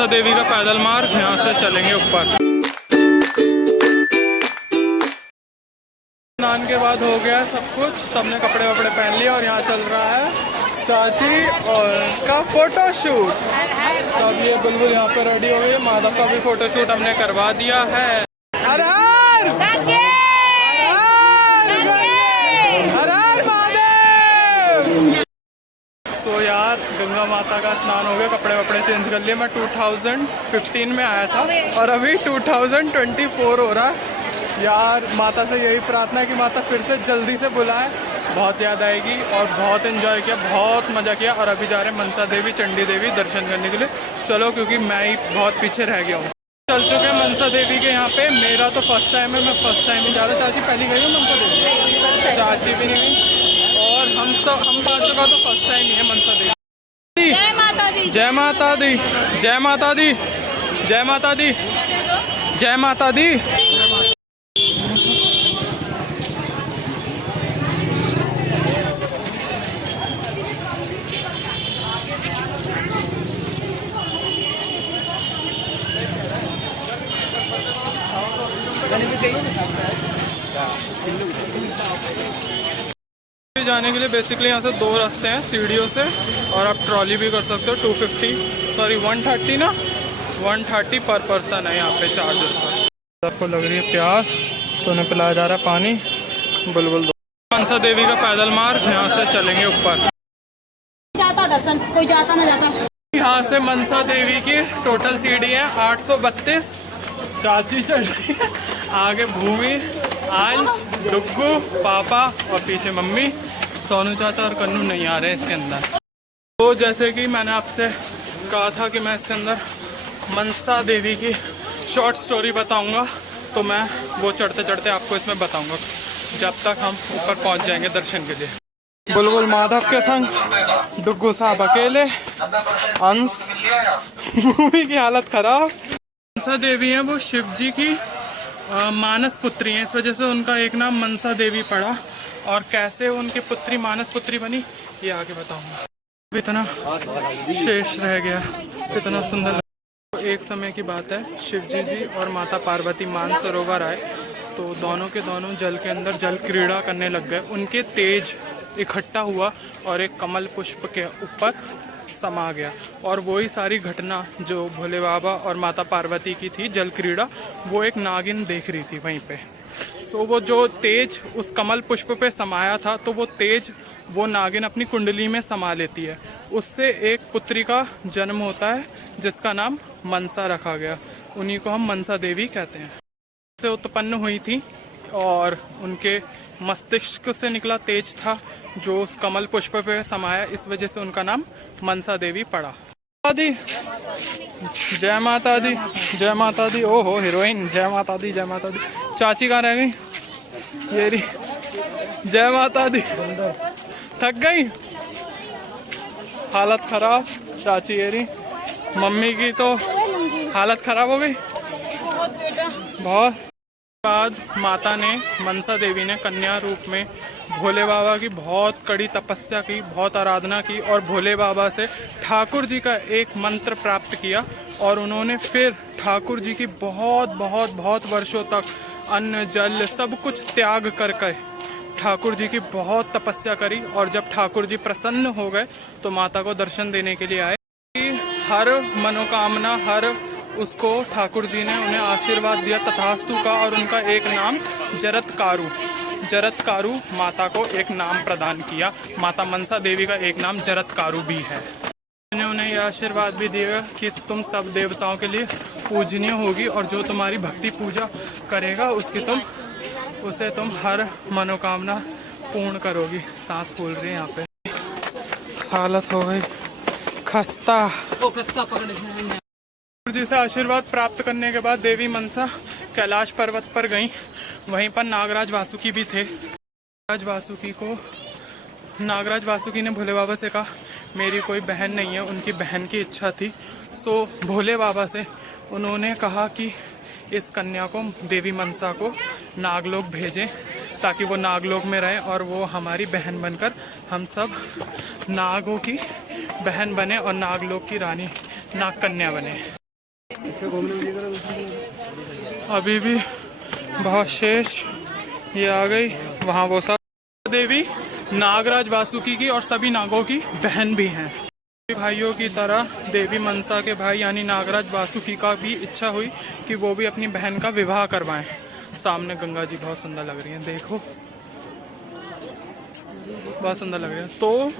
मनसा देवी का पैदल मार्ग, यहाँ से चलेंगे ऊपर। स्नान के बाद हो गया सब कुछ, सबने कपड़े वपड़े पहन लिए और यहाँ चल रहा है चाची और का फोटो शूट। सब ये बुलबुल यहाँ पे रेडी हो गई। माधव का भी फोटो शूट हमने करवा दिया है। हर हर हर हर महादेव। सो यार गंगा माता का स्नान हो गया, कपड़े वपड़े चेंज कर लिए। मैं 2015 में आया था और अभी 2024 हो रहा है। यार माता से यही प्रार्थना है कि माता फिर से जल्दी से बुलाए, बहुत याद आएगी। और बहुत एंजॉय किया, बहुत मज़ा किया। और अभी जा रहे हैं मनसा देवी चंडी देवी दर्शन करने के लिए। चलो, क्योंकि मैं ही बहुत पीछे रह गया हूँ। चल चुके हैं मनसा देवी के यहाँ पे। मेरा तो फर्स्ट टाइम है, मैं फर्स्ट टाइम ही जा रहा हूँ। चाची पहली गई हो मनसा देवी? चाची भी नहीं गई। और हम 5 का तो फर्स्ट टाइम ही है मनसा देवी। जय माता दी, जय माता दी, जय माता दी, जय माता दी, जय माता दी। जाने के लिए बेसिकली यहाँ से 2 रास्ते हैं, सीढ़ियों से, और आप ट्रॉली भी कर सकते हो। 130 ना 130 पर पर्सन है यहाँ पे चार्ज उसका। आपको लग रही है प्यास तो उन्हें पिलाया जा रहा है पानी। बुलबुल मनसा देवी का पैदल मार्ग, यहाँ से चलेंगे ऊपर। जाता दर्शन कोई जाता ना जाता। यहाँ से मनसा देवी की टोटल सीढ़ी है 832। चाची चढ़ रही है, आगे भूमि, अंश, डुग्गू, पापा और पीछे मम्मी। सोनू चाचा और कन्नू नहीं आ रहे इसके अंदर। तो जैसे कि मैंने आपसे कहा था कि मैं इसके अंदर मनसा देवी की शॉर्ट स्टोरी बताऊंगा, तो मैं वो चढ़ते चढ़ते आपको इसमें बताऊंगा जब तक हम ऊपर पहुंच जाएंगे दर्शन के लिए। बुलबुल माधव के संग, डुग्गू साहब अकेले, अंश भूमि की हालत खराब। मनसा देवी हैं वो शिव जी की मानस पुत्री हैं, इस वजह से उनका एक नाम मनसा देवी पड़ा। और कैसे उनकी पुत्री मानस पुत्री बनी ये आगे बताऊंगा। इतना शेष रह गया, इतना सुंदर। तो एक समय की बात है, शिव जी और माता पार्वती मानसरोवर आए, तो दोनों के दोनों जल के अंदर जल क्रीड़ा करने लग गए। उनके तेज इकट्ठा हुआ और एक कमल पुष्प के ऊपर समा गया। और वही सारी घटना जो भोले बाबा और माता पार्वती की थी, जल क्रीड़ा, वो एक नागिन देख रही थी वहीं पे। सो वो जो तेज उस कमल पुष्प पे समाया था, तो वो तेज वो नागिन अपनी कुंडली में समा लेती है। उससे एक पुत्री का जन्म होता है जिसका नाम मनसा रखा गया। उन्हीं को हम मनसा देवी कहते हैं। से उत्पन्न हुई थी और उनके मस्तिष्क से निकला तेज था जो उस कमल पुष्प पे समाया, इस वजह से उनका नाम मनसा देवी पड़ा। दी जय माता दी, जय माता दी। ओहो हीरोइन, जय माता दी, जय माता दी। चाची कहाँ रह गई? ये रही, जय माता दी। थक गई, हालत खराब। चाची ये रही, मम्मी की तो हालत खराब हो गई बहुत। बाद माता ने, मनसा देवी ने कन्या रूप में भोले बाबा की बहुत कड़ी तपस्या की, बहुत आराधना की और भोले बाबा से ठाकुर जी का एक मंत्र प्राप्त किया। और उन्होंने फिर ठाकुर जी की बहुत वर्षों तक अन्न जल सब कुछ त्याग कर ठाकुर जी की बहुत तपस्या करी। और जब ठाकुर जी प्रसन्न हो गए तो माता को दर्शन देने के लिए आए। हर मनोकामना, हर उसको ठाकुर जी ने उन्हें आशीर्वाद दिया तथास्तु का। और उनका एक नाम जरत्कारु माता को एक नाम प्रदान किया। माता मनसा देवी का एक नाम जरत्कारु भी है। उन्हें यह आशीर्वाद भी दिया कि तुम सब देवताओं के लिए पूजनीय होगी और जो तुम्हारी भक्ति पूजा करेगा उसे तुम हर मनोकामना पूर्ण करोगी। सांस फूल रही है यहाँ पे, हालत हो गई खस्ता। जी से आशीर्वाद प्राप्त करने के बाद देवी मनसा कैलाश पर्वत पर गईं। वहीं पर नागराज वासुकी भी थे। नागराज वासुकी ने भोले बाबा से कहा मेरी कोई बहन नहीं है, उनकी बहन की इच्छा थी। सो भोले बाबा से उन्होंने कहा कि इस कन्या को, देवी मनसा को नागलोक भेजें ताकि वो नागलोक में रहे और वो हमारी बहन बनकर हम सब नागों की बहन बने और नागलोक की रानी नाग कन्या बने। अभी भी बहुत शेष ये आ गई वहाँ वो सब देवी नागराज वासुकी की और सभी नागों की बहन भी हैं। भाइयों की तरह देवी मनसा के भाई यानी नागराज वासुकी का भी इच्छा हुई कि वो भी अपनी बहन का विवाह करवाएं। सामने गंगा जी बहुत सुंदर लग रही हैं, देखो बहुत सुंदर लग रही है। तो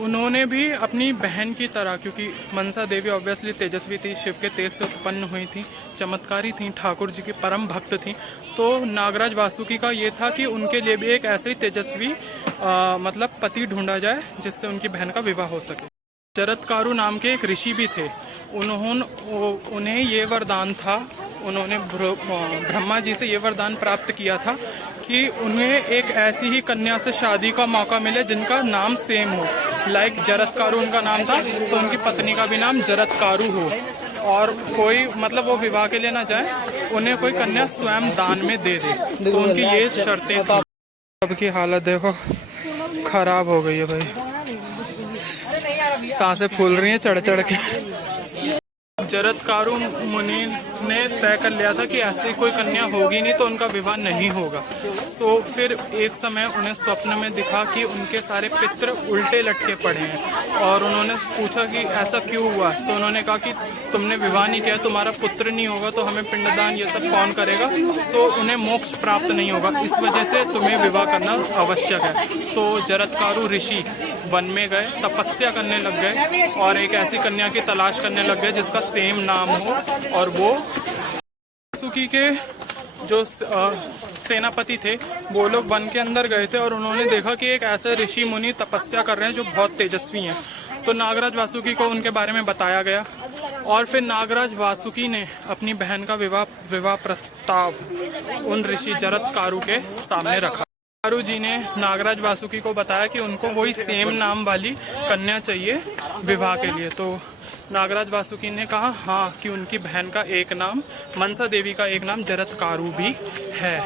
उन्होंने भी अपनी बहन की तरह, क्योंकि मनसा देवी ऑब्वियसली तेजस्वी थी, शिव के तेज से उत्पन्न हुई थी, चमत्कारी थी, ठाकुर जी की परम भक्त थी, तो नागराज वासुकी का ये था कि उनके लिए भी एक ऐसे ही तेजस्वी मतलब पति ढूंढा जाए जिससे उनकी बहन का विवाह हो सके। जरत्कारु नाम के एक ऋषि भी थे, उन्हें ये वरदान था, उन्होंने ब्रह्मा जी से ये वरदान प्राप्त किया था कि उन्हें एक ऐसी ही कन्या से शादी का मौका मिले जिनका नाम सेम हो। लाइक जरत्कारु उनका नाम था तो उनकी पत्नी का भी नाम जरत्कारु हो, और कोई मतलब वो विवाह के लिए ना जाए, उन्हें कोई कन्या स्वयं दान में दे दे। तो उनकी ये शर्तें थी। अब की हालत देखो खराब हो गई है भाई, सांसें फूल रही हैं चढ़ चढ़ के। जरत्कारु मुनि ने तय कर लिया था कि ऐसी कोई कन्या होगी नहीं तो उनका विवाह नहीं होगा। सो फिर एक समय उन्हें स्वप्न में दिखा कि उनके सारे पितृ उल्टे लटके पड़े हैं, और उन्होंने पूछा कि ऐसा क्यों हुआ। तो उन्होंने कहा कि तुमने विवाह नहीं किया, तुम्हारा पुत्र नहीं होगा, तो हमें पिंडदान ये सब कौन करेगा, तो उन्हें मोक्ष प्राप्त नहीं होगा, इस वजह से तुम्हें विवाह करना आवश्यक है। तो जरत्कारु ऋषि वन में गए, तपस्या करने लग गए और एक ऐसी कन्या की तलाश करने लग गए जिसका सेम नाम हो, और वो वासुकी के जो सेनापति थे वो लोग वन के अंदर गए थे और उन्होंने देखा कि एक ऐसे ऋषि मुनि तपस्या कर रहे हैं जो बहुत तेजस्वी हैं। तो नागराज वासुकी को उनके बारे में बताया गया, और फिर नागराज वासुकी ने अपनी बहन का विवाह प्रस्ताव उन ऋषि जरत्कारु के सामने रखा। जरत्कारु जी ने नागराज वासुकी को बताया कि उनको वही सेम नाम वाली कन्या चाहिए विवाह के लिए। तो नागराज वासुकी ने कहा हाँ कि उनकी बहन का एक नाम, मनसा देवी का एक नाम जरत्कारु भी है।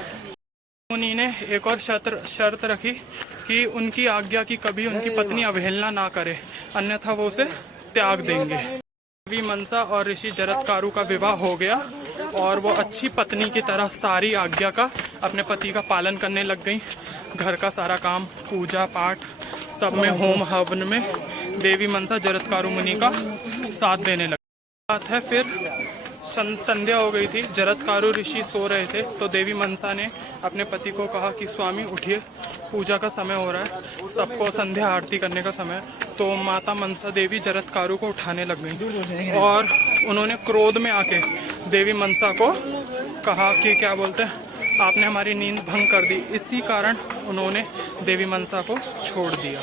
मुनि ने एक और शर्त रखी कि उनकी आज्ञा की कभी उनकी पत्नी अवहेलना ना करे, अन्यथा वो उसे त्याग देंगे। देवी मनसा और ऋषि जरत्कारु का विवाह हो गया और वो अच्छी पत्नी की तरह सारी आज्ञा का अपने पति का पालन करने लग गई। घर का सारा काम, पूजा पाठ सब में, होम हवन में देवी मनसा जरत्कारु मुनि का साथ देने लगी। बात है फिर संध्या हो गई थी, जरत्कारु ऋषि सो रहे थे, तो देवी मनसा ने अपने पति को कहा कि स्वामी उठिए, पूजा का समय हो रहा है, सबको संध्या आरती करने का समय। तो माता मनसा देवी जरत्कारु को उठाने लग गई और उन्होंने क्रोध में आके देवी मनसा को कहा कि क्या बोलते हैं, आपने हमारी नींद भंग कर दी। इसी कारण उन्होंने देवी मनसा को छोड़ दिया।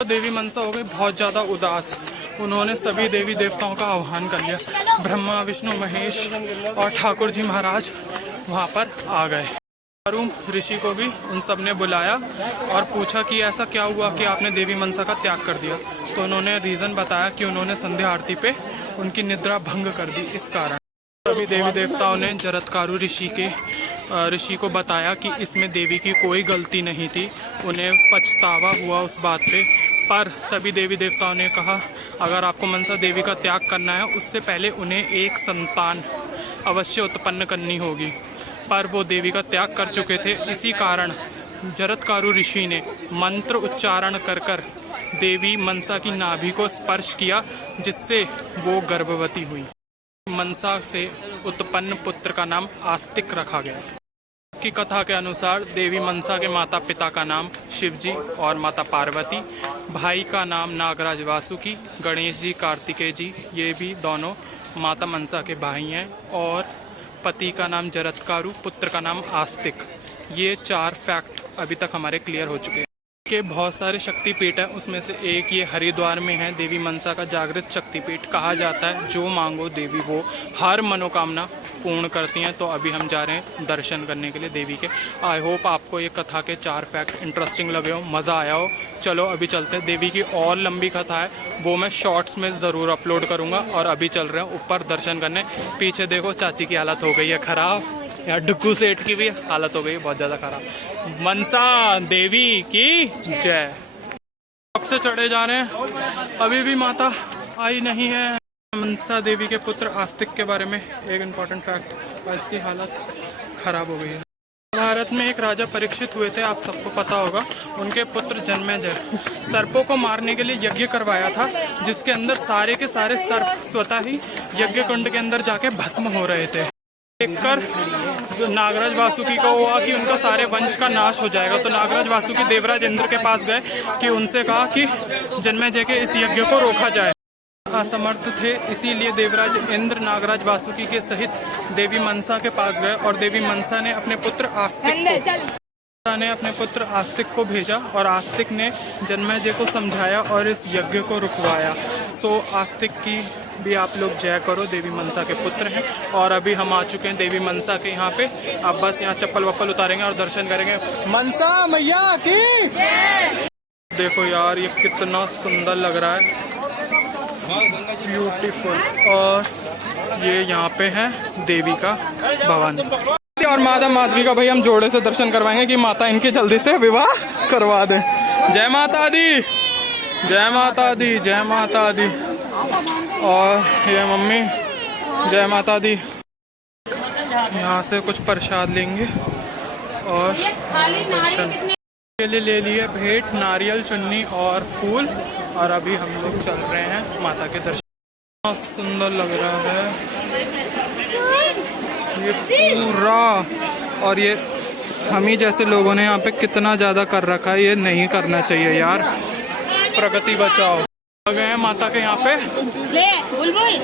देवी मनसा हो गई बहुत ज़्यादा उदास, उन्होंने सभी देवी देवताओं का आह्वान कर लिया। ब्रह्मा, विष्णु, महेश और ठाकुर जी महाराज वहाँ पर आ गए। ऋषि को भी उन सब ने बुलाया और पूछा कि ऐसा क्या हुआ कि आपने देवी मनसा का त्याग कर दिया। तो उन्होंने रीज़न बताया कि उन्होंने संध्या आरती पे उनकी निद्रा भंग कर दी, इस कारण। सभी देवी देवताओं ने जरत्कारु ऋषि को बताया कि इसमें देवी की कोई गलती नहीं थी, उन्हें पछतावा हुआ उस बात पे। पर सभी देवी देवताओं ने कहा अगर आपको मनसा देवी का त्याग करना है उससे पहले उन्हें एक संतान अवश्य उत्पन्न करनी होगी, पर वो देवी का त्याग कर चुके थे। इसी कारण जरत्कारु ऋषि ने मंत्र उच्चारण कर देवी मनसा की नाभि को स्पर्श किया, जिससे वो गर्भवती हुई। मनसा से उत्पन्न पुत्र का नाम आस्तिक रखा गया। की कथा के अनुसार देवी मनसा के माता पिता का नाम शिवजी और माता पार्वती, भाई का नाम नागराज वासुकी, गणेश जी, कार्तिकेय जी, ये भी दोनों माता मनसा के भाई हैं, और पति का नाम जरत्कारु, पुत्र का नाम आस्तिक। ये 4 फैक्ट अभी तक हमारे क्लियर हो चुके हैं। के बहुत सारे शक्तिपीठ हैं, उसमें से एक ये हरिद्वार में है, देवी मनसा का जागृत शक्तिपीठ। कहा जाता है जो मांगो देवी वो हर मनोकामना पूर्ण करती हैं। तो अभी हम जा रहे हैं दर्शन करने के लिए देवी के। आई होप आपको ये कथा के 4 फैक्ट इंटरेस्टिंग लगे हो, मज़ा आया हो। चलो अभी चलते हैं। देवी की और लंबी कथा है, वो मैं शॉर्ट्स में ज़रूर अपलोड करूँगा। और अभी चल रहे हैं ऊपर दर्शन करने। पीछे देखो चाची की हालत हो गई है ख़राब, यार डुग्गू सेठ की भी हालत हो गई बहुत ज़्यादा ख़राब। मनसा देवी की जय। अब से चढ़े जा रहे हैं, अभी भी माता आई नहीं है। मनसा देवी के पुत्र आस्तिक के बारे में एक इम्पॉर्टेंट फैक्ट, और इसकी हालत खराब हो गई है। भारत में एक राजा परीक्षित हुए थे, आप सबको पता होगा। उनके पुत्र जन्मेजय सर्पों को मारने के लिए यज्ञ करवाया था, जिसके अंदर सारे के सारे सर्प स्वतः ही यज्ञ कुंड के अंदर जाके भस्म हो रहे थे। देखकर नागराज वासुकी को हुआ कि उनका सारे वंश का नाश हो जाएगा, तो नागराज वासुकी देवराज इंद्र के पास गए कि उनसे कहा कि जन्मेजय के इस यज्ञ को रोका जाए। असमर्थ थे, इसीलिए देवराज इंद्र नागराज वासुकी के सहित देवी मनसा के पास गए और देवी मनसा ने अपने पुत्र आस्तिक को भेजा और आस्तिक ने जन्मेजय को समझाया और इस यज्ञ को रुकवाया। सो आस्तिक की भी आप लोग जय करो, देवी मनसा के पुत्र हैं। और अभी हम आ चुके हैं देवी मनसा के यहाँ पे। आप बस यहाँ चप्पल वप्पल उतारेंगे और दर्शन करेंगे। मनसा मैया की देखो यार, ये कितना सुंदर लग रहा है, ब्यूटीफुल। और ये यहाँ पे है देवी का भवन और माता माधवी का भाई हम जोड़े से दर्शन करवाएंगे कि माता इनके जल्दी से विवाह करवा दे। जय माता दी, जय माता दी, जय माता दी। और ये मम्मी, जय माता दी। यहाँ से कुछ प्रसाद लेंगे और दर्शन के लिए ले लिए भेंट, नारियल, चुन्नी और फूल। और अभी हम लोग चल रहे हैं माता के दर्शन। बहुत सुंदर लग रहा है ये पूरा। और ये हम ही जैसे लोगों ने यहाँ पे कितना ज़्यादा कर रखा है, ये नहीं करना चाहिए यार। प्रगति बचाओ। आ गए हैं माता के यहाँ पे। ले बुलबुल